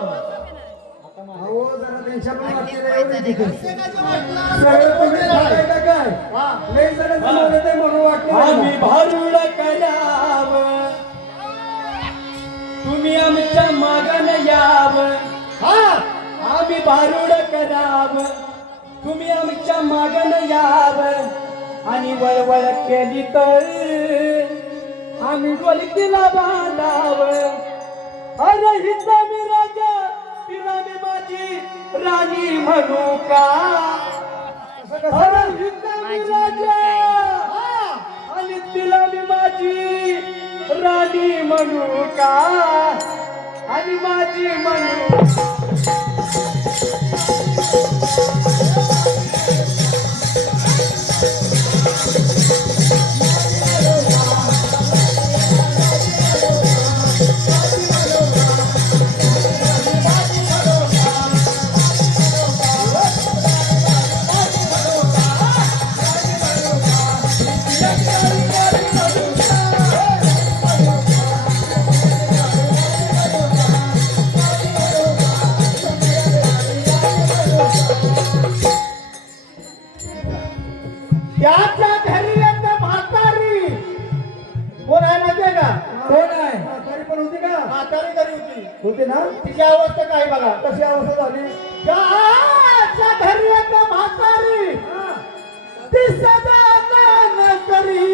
अहो जरा त्यांच्या पण वाटलेलं एवढं तिथे. सगळं तुम्ही सांगायचं काय? लय जण जमवलं ते म्हणून वाटलं आम्ही भारुड कराव, तुम्ही आमच्या मागण याव. आम्ही भारुड कराव, तुम्ही आमच्या मागण याव. आणि वळवळ केली तर आम्ही डोलकीला बांधाव. अरे हिचा मी राजा, तिला मी माझी राणी म्हणू का? अरे हिचा मी राजा आणि तिला मी माझी राणी म्हणू का? आणि माझी म्हणू. त्याच्या घरी एक म्हातारी. कोण आहे माहितीये का? कोण आहे? म्हातारी पण होती का? म्हातारी घरी होती. होती ना? तिची अवस्था काय बघा. कशी अवस्था झाली? त्याच्या घरी एक म्हातारी, ती सदा न करी.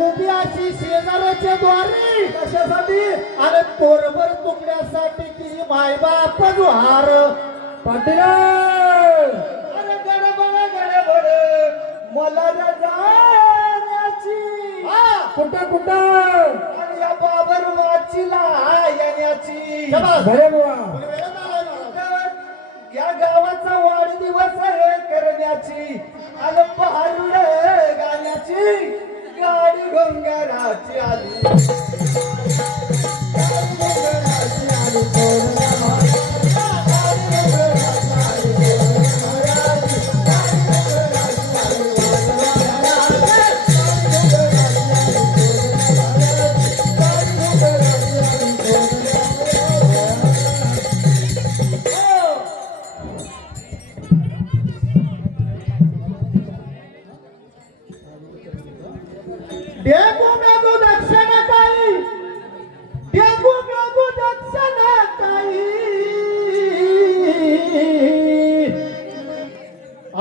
उभी अशी शेजाऱ्याच्या द्वारी. कशासाठी? आणि पोरभर तुकड्यासाठी तिची मायबाप हार. पाटील अरे गडबड मला जाण्याची. कुठं कुठं? आणि या बाबर वाचीला येण्याची. बरे बुवा. या गावाचा वाढदिवस करण्याची. आणि पहारुड गाण्याची गाडी घोंगराची आली. डेगू मेगू दक्षिण काही, डेगू मेगू दक्षिण काही.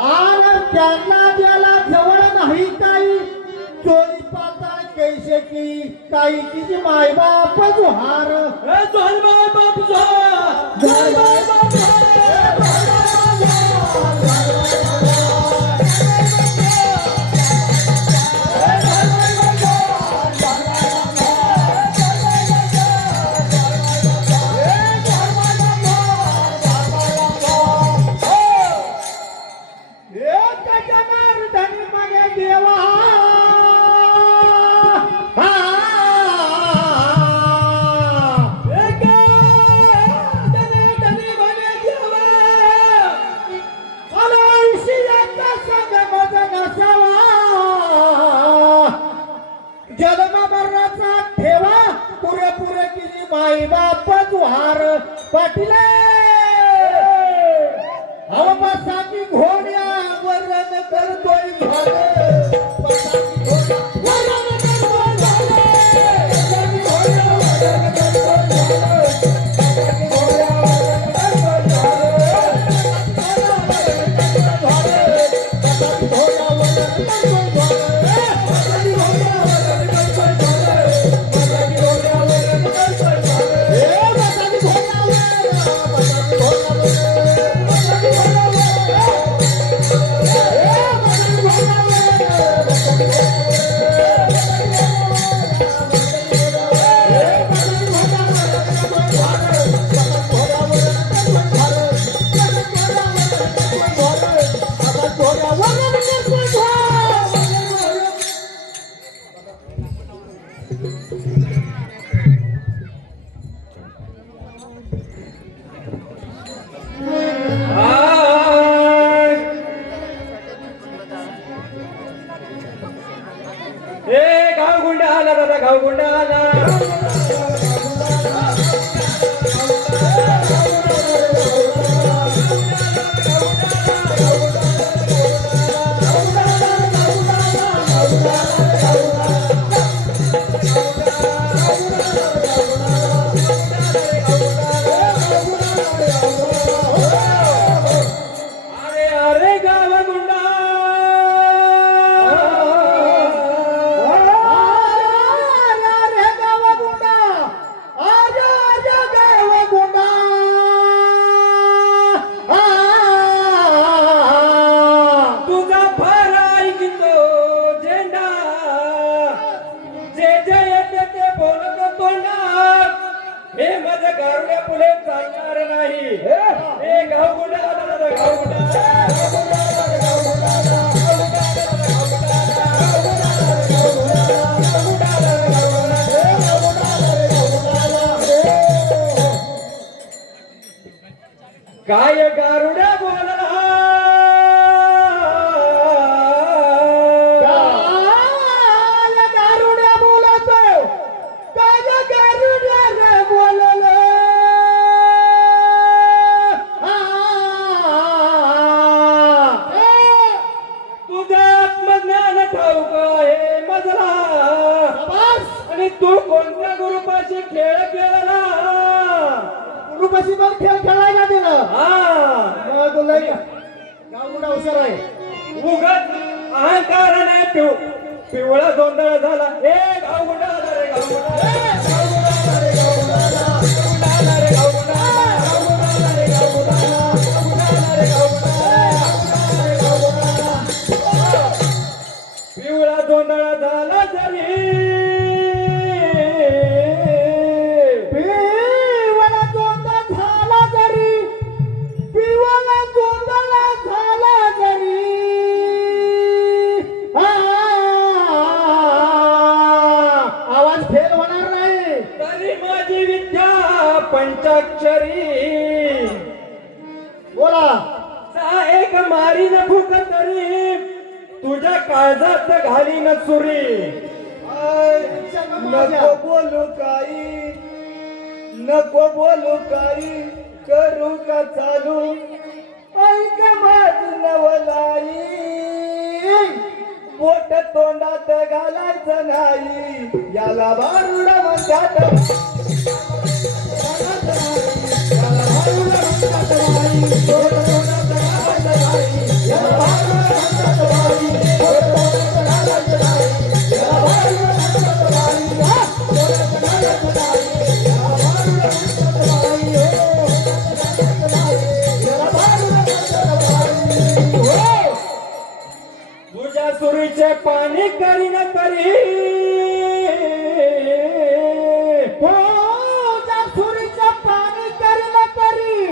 आणि त्यांना द्याला जवळ नाही काही. चोरी पाताळ कैसे की काही तिची मायबाप जुहार. जुहार मायबाप जुहार, जुहार मायबाप जन्मभराचा ठेवा पुरेपुरे किती माई बाप जुहार. पाटीले अवपासाची घोड्या वरण करतोय झालं. अरे अरे गावगुंडा तुझा फराई कितो झेंडा जे जे येते ते बोलत तोंडात हे माझं गारुड्या पुढे चालणार नाही हे गावगुंडा काय गारुड्या बोलला तुझं आत्मज्ञान ठाऊक आहे मजला आणि तू कोणत्या गुरुपाशी खेळ खेळला रुपाशी पण खेळ खेळाय का दिलं हा गावगुडा हुशार आहे उगाच अहंकार नाही पिवळा गोंधळ झाला हे गावगुंडा आला रे गावगुंडा रे गावगुंडा आला रे गावगुंडा आला रे गावगुंडा आला रे गावगुंडा पिवळा गोंधळ झाला जरी पिवळा गोंधळ झाला जरी पिवळा गोंधळ झाला जरी आवाज फेल होणार नाही तरी माझी विद्या पंचाक्षरी बोला चा एक मारीन भूक तरी तुझ्या काळजात घालीन सुरी नको बोलू काही नको बोलू काही करू का चालू ऐक माझ नवलाई बोट तोंडात घालायचं नाही याला बारुड म्हणतात तुझ्या सुरीचे पाणी करीन तरी तुझ्या सुरीचं पाणी करील तरी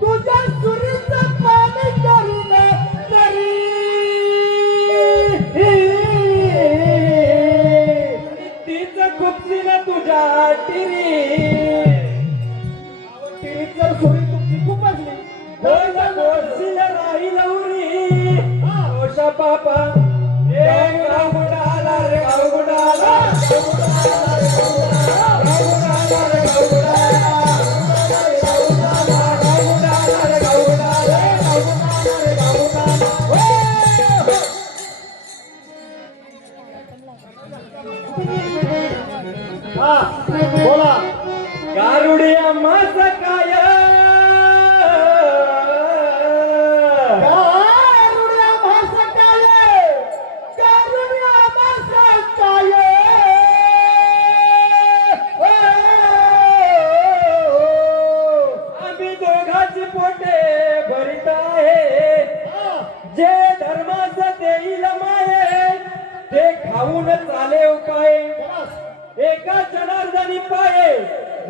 तुझ्या सुरीचं पाणी करील तरी तीच खुपसीन तुझ्या टिरीत जर सुरी तुमची खूप असली गोशील राहील उरी ओशा पापा ए गावगुंडा आला रे गावगुंडा आला बोला गारुडिया मास काय गारुड्या भासकाये गारुड्या भासकाये आम्ही दोघांची पोटे भरीत आहे जे धर्माचं देईल माये ते खाऊन चाले उपाय एका जनार्दनी पाये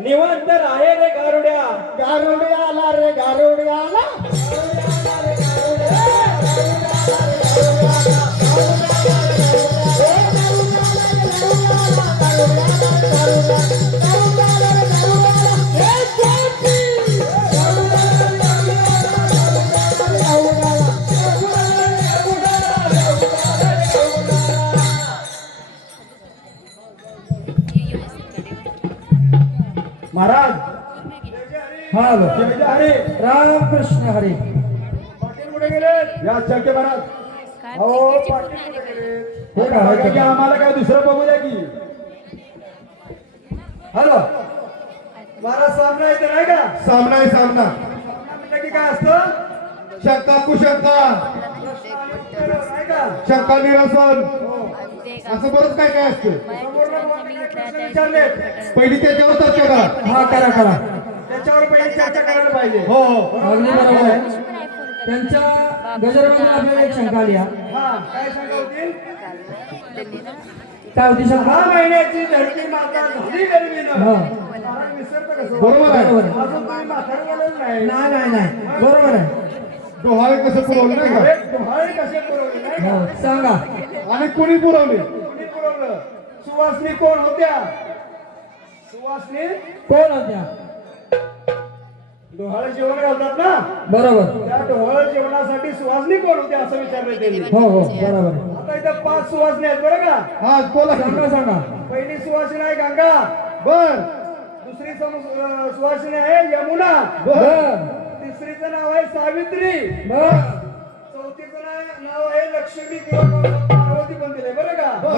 निवांत आहे रे गारुड्या गारुड्या आला रे गारुड्या आला महाराज हा लो. जय जय हरी. रामकृष्ण हरी. पाटील कुठे गेले या चक्के महाराज. हो पाटील कुठे गेले हे काय बघा की आम्हाला काय दुसरं बघू द्या की. हॅलो. महाराज सामना येते नाही का. सामना आहे सामना. सामना म्हटलं की काय असतं. शंका कुशंका नाही का. शंका निरसन असं असं बरंच काय काय असतं. विचारले पहिली त्याच्यावर चर्चा करा. हा करा करा. त्याच्यावर पहिली चर्चा करायला पाहिजे. हो हो अगदी बरोबर आहे. त्यांच्या गजरमधून आपल्याला एक शंका आली. हा काय सांगा होतील. काय होती शंका. 6 महिन्याची धरती माता झाली गर्मीनं. हा. महाराज विसरतं कसं. बरोबर आहे. बरोबर आहे. अजून तुम्ही म्हातारं बोलत नाही. नाही नाही नाही बरोबर आहे. डोहाळे कसं पुरवलं नाही का. अरे, डोहाळे कसे पुरवले नाही हो का. सांगा. आणि कुणी पुरवले. कोणी पुरवलं. सुवासनी कोण होत्या. सुवासनी कोण होत्या. डोहाळे जेवण घालतात ना. बरोबर. त्या डोहाळे जेवणासाठी सुवासनी कोण होत्या असं विचारलं त्यांनी. हो हो बरोबर आहे. आता इथं 5 सुवासनी आहेत बरं का. हा बोला की. सांगा सांगा. पहिली सुवासिनी आहे गंगा. बर दुसरी सुवासिनी आहे यमुना. बर तिसरीचं नाव आहे सावित्री. बर चौथीचं नाव आहे लक्ष्मी किंवा पार्वती पण दिले बरं का. बर.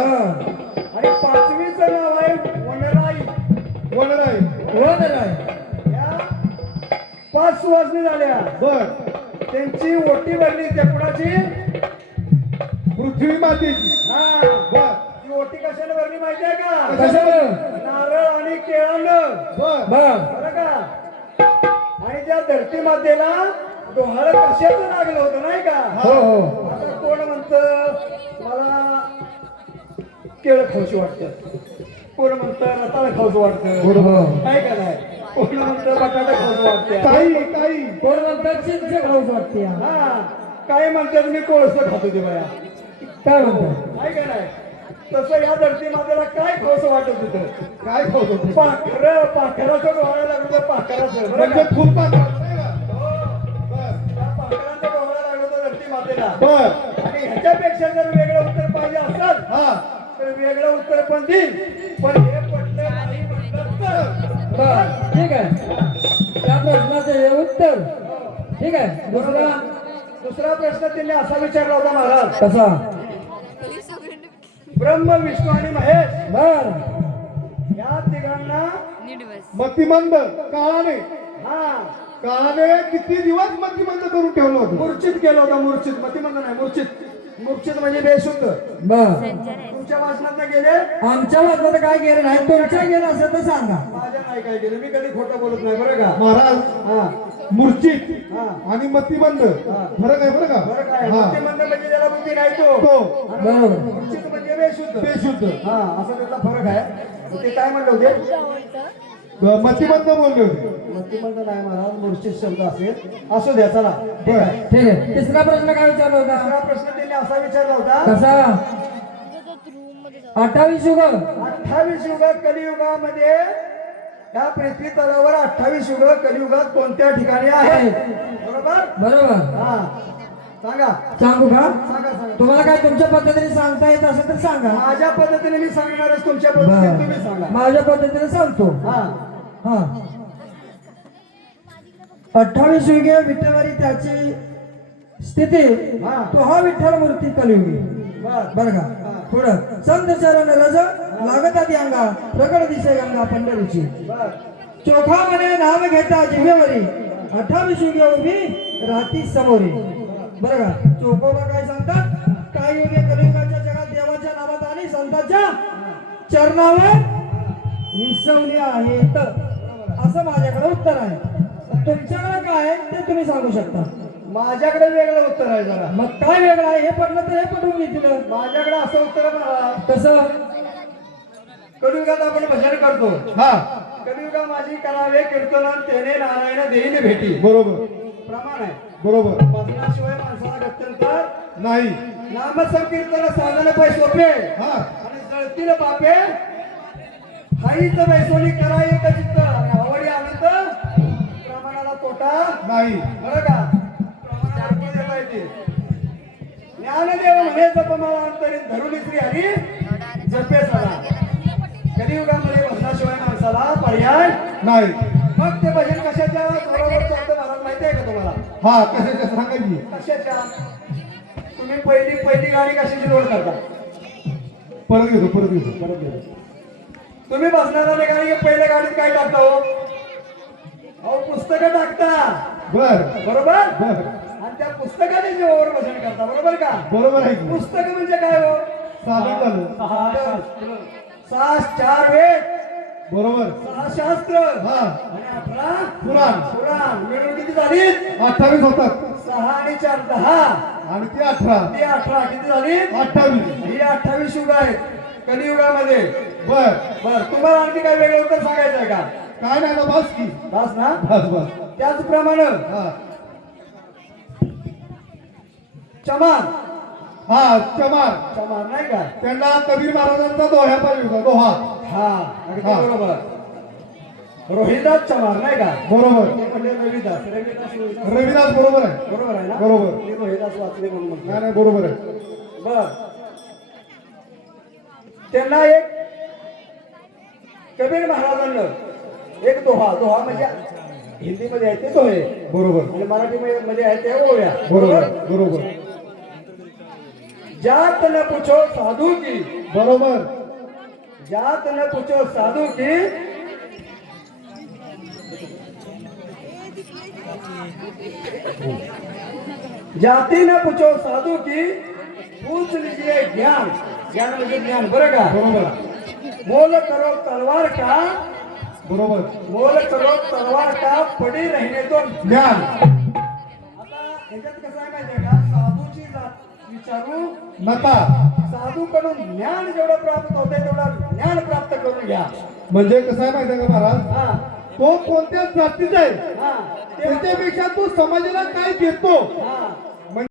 आणि 5वीचं नाव आहे वनराई. बोलणार आहे. हो ना नाही. या 5 सुवासनी झाल्या. बर त्यांची ओटी भरली त्या कुणाची. पृथ्वी मातेची. हा बर ती ओटी कशाने भरली माहिती आहे का. कशाला. नारळ आणि केळानं. बर बर बरं का. आणि त्या धरती मातेला डोहाळं कशाचं लागलं होतं नाही का. हो हो आता कोण म्हणतं मला केळं खाऊशी वाटतं. कोण म्हणतं रताळं खाऊचं वाटतं. बरोबर. काय का नाही. कोण म्हणतं बटाटा खाऊचं वाटतं. काही कोण म्हणतात चिंच खाऊच वाटते. हा काय म्हणतात मी कोळसं खातो ते बाया. काय म्हणतात. काय का नाही. तसं या धरती मातेला काय खाऊचं वाटत होतं. काय खाऊ होते. पाखराचं डोहाळं लागलं होतं. पाखराचं बरं म्हणजे का? फुलपाखरू नाही का. त्या पाखराचं डोहाळं लागलं होतं धरती मातेला. बर आणि ह्याच्यापेक्षा जर वेगळं उत्तर पाहिजे असेल हा तर वेगळं उत्तर पण देईल. पण हे पटलं नाही म्हटलं तर. बर ठीक आहे. त्या प्रश्नाचं हे उत्तर. ठीक आहे. दुसरा प्रश्न त्यांनी असा विचारला होता महाराज. कसा. ब्रह्म विष्णू आणि महेश बर या तिघांना मतिमंद काळाने हा काळाने किती दिवस मतिमंद करून ठेवलं होतं. मूर्छित केलं होतं. मूर्छित मतिमंद नाही मूर्छित. मूर्छित म्हणजे बेशुद्ध. बर. तुमच्या वाचनात गेले. आमच्या वाटलं काय गेलं नाही. तुमच्या गेलं असेल तर सांगा. माझ्या नाही काय केलं. मी कधी खोटं बोलत नाही बरं का. महाराज हा मूर्छित हा आणि मतिमंद फरक आहे बरं का. बरं काय. हा मतिमंद म्हणजे त्याला बुद्धी नाही तो. तो बरोबर. मूर्छित म्हणजे बेशुद्ध. बेशुद्ध. हा असा त्याचा फरक आहे. ते काय म्हणलं होते. मतिमंद बोलले होते. मतिमंद नाही महाराज. मूर्छित शब्द असेल. असू द्या चला. ठीक आहे. ठीक आहे. तिसरा प्रश्न काय विचारला होता. दुसरा प्रश्न त्यांनी असा विचारला होता. कसा. 28 युग. 28 युग कलियुगामध्ये या पृथ्वी तलावर 28 युग कलियुगात कोणत्या ठिकाणी आहे. बरोबर. बरोबर. हा सांगा सांगू का. सांगा सांगा. तुम्हाला काय तुमच्या पद्धतीने सांगता येत असेल तर सांगा. माझ्या पद्धतीने मी सांगणारच. तुमच्या पद्धतीने तुम्ही बर. सांगा. माझ्या पद्धतीने सांगतो. हा हा 28 युगे विठ्ठलवारी त्याची स्थिती. हा. तो हा विठ्ठल मूर्ती कलियुगी. बर बरं का. पुढं संत चरण रज लागत आधी अंगा प्रगट दिसे गंगा पंढरीची. बर चोखा म्हणे नाम घेता जिभेवरी 28 युगे उभी राहती समोरी. बरं का. चोखोबा काय सांगतात. काय युगे कलियुगाच्या जगात देवाच्या नावात आणि संतांच्या चरणावर विसवली आहेत असं माझ्याकडे उत्तर आहे. तुमच्याकडे काय आहे ते तुम्ही सांगू शकता. माझ्याकडे वेगळं उत्तर आहे जरा. मग काय वेगळं आहे हे पडलं तर हे पटवून घेतील. माझ्याकडे असं उत्तर आहे महाराज. कसं. कलियुगात आपण भजन करतो. हा कलियुगा माझी करावे कीर्तन तेने नारायण देईन भेटी. बरोबर प्रमाण आहे. बरोबर. भजनाशिवाय माणसाला गत्यंतर नाही. नामसंकीर्तन साधन पै सोपे हा आणि जळतील बापे हाईच बैसोली कराई चित्त आणि आवडी आनंद प्रमाणाला तोटा नाही. बरं का. प्रमाणाला कोण देता येते. ज्ञानदेव म्हणे जपमाला अंतरीत धरुली श्री हरी जपे सदा. कलियुगामध्ये भजनाशिवाय माणसाला माणसाला पर्याय नाही. मग ते भजन कशाच्या जोरावर चालतं महाराज माहिती आहे का तुम्हाला? हा कशाच्या सांगायची? कशाच्या? तुम्ही पहिली गाडी कशाची लोड करता? परत घेतो. तुम्ही बसणारा निघाली की पहिल्या गाडीत काय टाकता हो? अहो पुस्तकं टाकता, बर बरोबर? बर आणि त्या पुस्तकाने जेव्हा भजन करता, बरोबर का? बरोबर आहे की. पुस्तक म्हणजे काय हो? साधन झालं. 6 4 वेद, बरोबर. 6 शास्त्र हा आणि 18 पुराण. पुराण मिळून किती झाली? 28 होतात 6 आणि 4 10 आणि ते 18. ती 18 किती झाली? 28. ही 28 युग आहेत कलियुगामध्ये. बर बर तुम्हाला आणखी काय वेगळं उत्तर सांगायचं आहे का? काय नाही ना बस की. बस ना. बस. त्याचप्रमाणे हा चमार चमार नाही का? त्यांना कबीर महाराजांचा दोहा पाहिजे होता. दोहा. हा अगदी हा. बरोबर. रोहिदास चमार नाही का? बरोबर. ते म्हणजे रविदास रविदास बरोबर आहे. बरोबर आहे ना? बरोबर. मी रोहिदास वाचले म्हणून म्हणतो. नाही बरोबर आहे. बर त्यांना एक कबीर महाराजांना एक दोहा म्हणजे हिंदीमध्ये आहे ते दोहे बरोबर आणि मराठीमध्ये आहे ते ओव्या. बरोबर. जात न पूछो साधू की, बरोबर. जात न पूछो साधू की, जाती न पूछो साधू की, पूछ लीजिए ज्ञान. ज्ञान म्हणजे ज्ञान, बरं का? बरोबर. मोल करो तलवार का, बरोबर. मोल करो तलवार का, पडी रहने दो ज्ञान. आता ह्याच्यात कसं आहे माहितीये का? साधूची जात विचारू नका. साधूकडून ज्ञान जेवढं प्राप्त होते तेवढं ज्ञान प्राप्त करून घ्या. म्हणजे कसं आहे माहिती आहे का महाराज? हा तो कोणत्या जातीचा आहे हा ते त्याच्यापेक्षा तो समाजाला काय देतो हा